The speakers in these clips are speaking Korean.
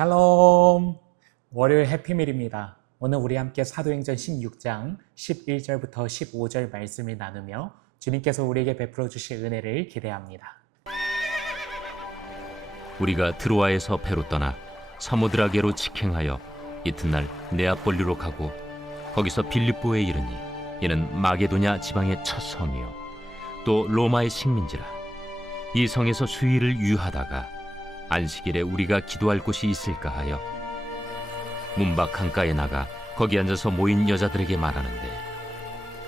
샬롬! 월요일 해피밀입니다. 오늘 우리 함께 사도행전 16장 11절부터 15절 말씀을 나누며 주님께서 우리에게 베풀어 주실 은혜를 기대합니다. 우리가 드로아에서 배로 떠나 사모드라게로 직행하여 이튿날 네아폴리로 가고 거기서 빌립보에 이르니 이는 마게도냐 지방의 첫 성이요 또 로마의 식민지라. 이 성에서 수일을 유하다가 안식일에 우리가 기도할 곳이 있을까 하여 문밖 강가에 나가 거기 앉아서 모인 여자들에게 말하는데,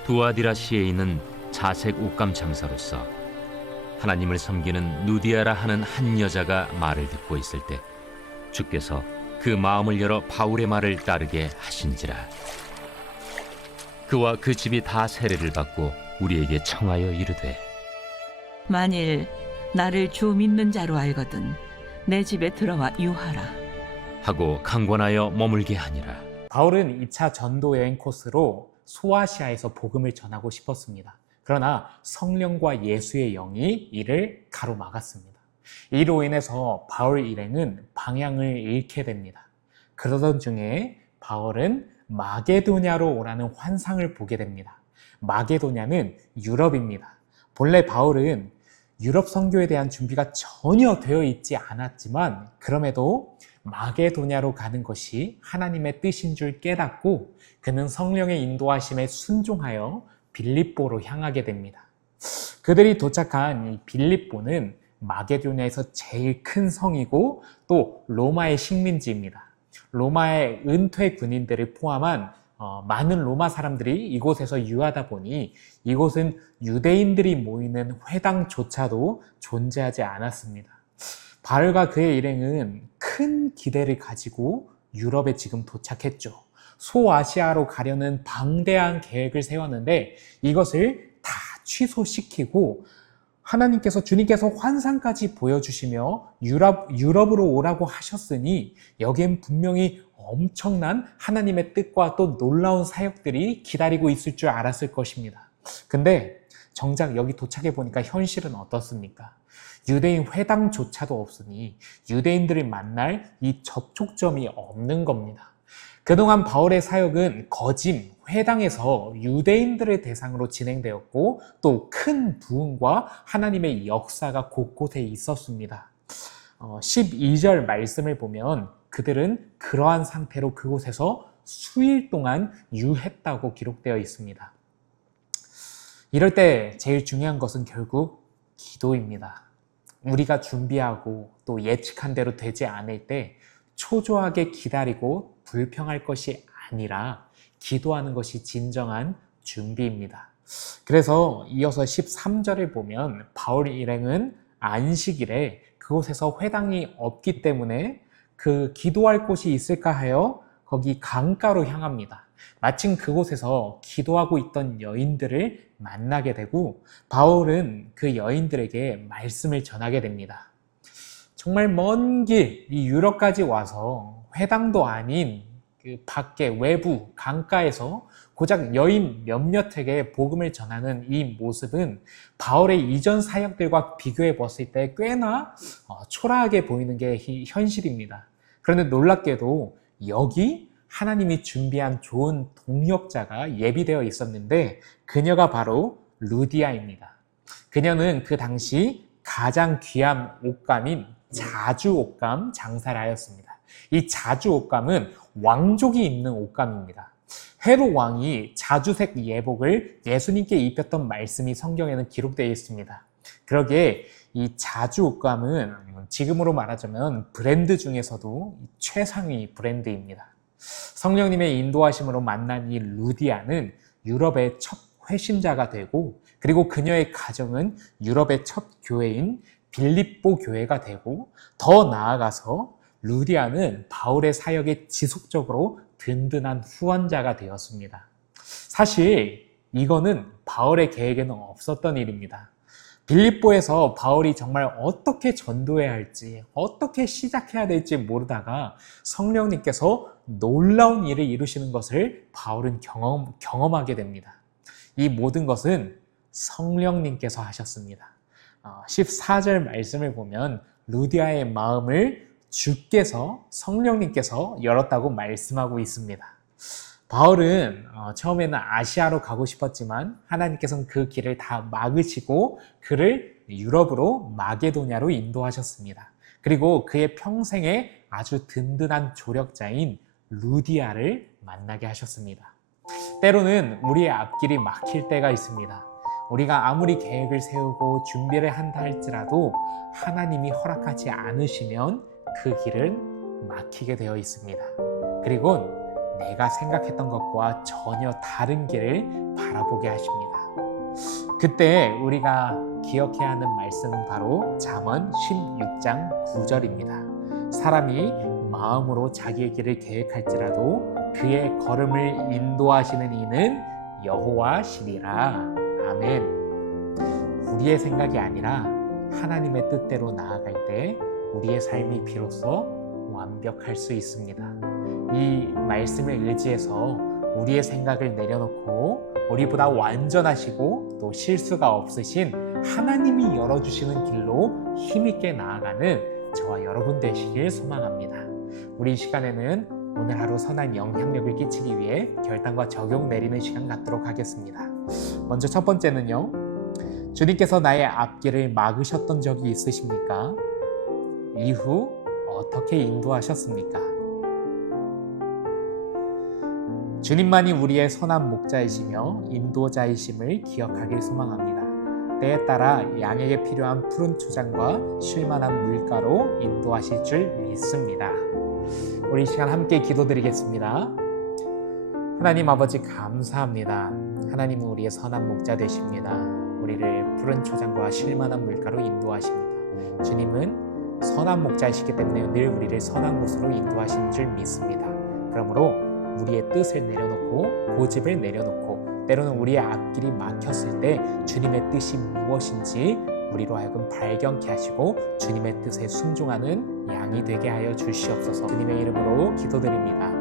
두아디라시에 있는 자색 옷감 장사로서 하나님을 섬기는 누디아라 하는 한 여자가 말을 듣고 있을 때 주께서 그 마음을 열어 바울의 말을 따르게 하신지라. 그와 그 집이 다 세례를 받고 우리에게 청하여 이르되, 만일 나를 주 믿는 자로 알거든 내 집에 들어와 유하라 하고 강권하여 머물게 하니라. 바울은 2차 전도 여행 코스로 소아시아에서 복음을 전하고 싶었습니다. 그러나 성령과 예수의 영이 이를 가로막았습니다. 이로 인해서 바울 일행은 방향을 잃게 됩니다. 그러던 중에 바울은 마게도냐로 오라는 환상을 보게 됩니다. 마게도냐는 유럽입니다. 본래 바울은 유럽 선교에 대한 준비가 전혀 되어 있지 않았지만 그럼에도 마게도냐로 가는 것이 하나님의 뜻인 줄 깨닫고 그는 성령의 인도하심에 순종하여 빌립보로 향하게 됩니다. 그들이 도착한 이 빌립보는 마게도냐에서 제일 큰 성이고 또 로마의 식민지입니다. 로마의 은퇴 군인들을 포함한 많은 로마 사람들이 이곳에서 유하다 보니 이곳은 유대인들이 모이는 회당조차도 존재하지 않았습니다. 바울과 그의 일행은 큰 기대를 가지고 유럽에 지금 도착했죠. 소아시아로 가려는 방대한 계획을 세웠는데 이것을 다 취소시키고 주님께서 환상까지 보여주시며 유럽으로 오라고 하셨으니 여기엔 분명히 엄청난 하나님의 뜻과 또 놀라운 사역들이 기다리고 있을 줄 알았을 것입니다. 근데 정작 여기 도착해 보니까 현실은 어떻습니까? 유대인 회당조차도 없으니 유대인들을 만날 이 접촉점이 없는 겁니다. 그동안 바울의 사역은 거짐, 회당에서 유대인들을 대상으로 진행되었고 또 큰 부흥과 하나님의 역사가 곳곳에 있었습니다. 12절 말씀을 보면 그들은 그러한 상태로 그곳에서 수일 동안 유했다고 기록되어 있습니다. 이럴 때 제일 중요한 것은 결국 기도입니다. 우리가 준비하고 또 예측한 대로 되지 않을 때 초조하게 기다리고 불평할 것이 아니라 기도하는 것이 진정한 준비입니다. 그래서 이어서 13절을 보면 바울 일행은 안식일에 그곳에서 회당이 없기 때문에 그 기도할 곳이 있을까 하여 거기 강가로 향합니다. 마침 그곳에서 기도하고 있던 여인들을 만나게 되고 바울은 그 여인들에게 말씀을 전하게 됩니다. 정말 먼 길 이 유럽까지 와서 회당도 아닌 그 밖에 외부 강가에서 고작 여인 몇몇에게 복음을 전하는 이 모습은 바울의 이전 사역들과 비교해 봤을 때 꽤나 초라하게 보이는 게 현실입니다. 그런데 놀랍게도 여기 하나님이 준비한 좋은 동역자가 예비되어 있었는데 그녀가 바로 루디아입니다. 그녀는 그 당시 가장 귀한 옷감인 자주 옷감 장사를 하였습니다. 이 자주 옷감은 왕족이 입는 옷감입니다. 헤롯 왕이 자주색 예복을 예수님께 입혔던 말씀이 성경에는 기록되어 있습니다. 그러기에 이 자주 옷감은 지금으로 말하자면 브랜드 중에서도 최상위 브랜드입니다. 성령님의 인도하심으로 만난 이 루디아는 유럽의 첫 회심자가 되고 그리고 그녀의 가정은 유럽의 첫 교회인 빌립보 교회가 되고 더 나아가서 루디아는 바울의 사역에 지속적으로 든든한 후원자가 되었습니다. 사실 이거는 바울의 계획에는 없었던 일입니다. 빌립보에서 바울이 정말 어떻게 전도해야 할지 어떻게 시작해야 될지 모르다가 성령님께서 놀라운 일을 이루시는 것을 바울은 경험하게 됩니다. 이 모든 것은 성령님께서 하셨습니다. 14절 말씀을 보면 루디아의 마음을 주께서 성령님께서 열었다고 말씀하고 있습니다. 바울은 처음에는 아시아로 가고 싶었지만 하나님께서는 그 길을 다 막으시고 그를 유럽으로 마게도냐로 인도하셨습니다. 그리고 그의 평생에 아주 든든한 조력자인 루디아를 만나게 하셨습니다. 때로는 우리의 앞길이 막힐 때가 있습니다. 우리가 아무리 계획을 세우고 준비를 한다 할지라도 하나님이 허락하지 않으시면 그 길은 막히게 되어 있습니다. 그리고 내가 생각했던 것과 전혀 다른 길을 바라보게 하십니다. 그때 우리가 기억해야 하는 말씀은 바로 잠언 16장 9절입니다. 사람이 마음으로 자기의 길을 계획할지라도 그의 걸음을 인도하시는 이는 여호와시리라. 아멘. 우리의 생각이 아니라 하나님의 뜻대로 나아갈 때 우리의 삶이 비로소 완벽할 수 있습니다. 이 말씀을 의지해서 우리의 생각을 내려놓고 우리보다 완전하시고 또 실수가 없으신 하나님이 열어주시는 길로 힘있게 나아가는 저와 여러분 되시길 소망합니다. 우리 이 시간에는 오늘 하루 선한 영향력을 끼치기 위해 결단과 적용 내리는 시간 갖도록 하겠습니다. 먼저 첫 번째는요, 주님께서 나의 앞길을 막으셨던 적이 있으십니까? 이후 어떻게 인도하셨습니까? 주님만이 우리의 선한 목자이시며 인도자이심을 기억하길 소망합니다. 때에 따라 양에게 필요한 푸른 초장과 쉴만한 물가로 인도하실 줄 믿습니다. 우리 이 시간 함께 기도드리겠습니다. 하나님 아버지 감사합니다. 하나님은 우리의 선한 목자 되십니다. 우리를 푸른 초장과 쉴만한 물가로 인도하십니다. 주님은 선한 목자이시기 때문에 늘 우리를 선한 곳으로 인도하시는 줄 믿습니다. 그러므로 우리의 뜻을 내려놓고 고집을 내려놓고 때로는 우리의 앞길이 막혔을 때 주님의 뜻이 무엇인지 우리로 하여금 발견케 하시고 주님의 뜻에 순종하는 양이 되게 하여 주시옵소서. 주님의 이름으로 기도드립니다.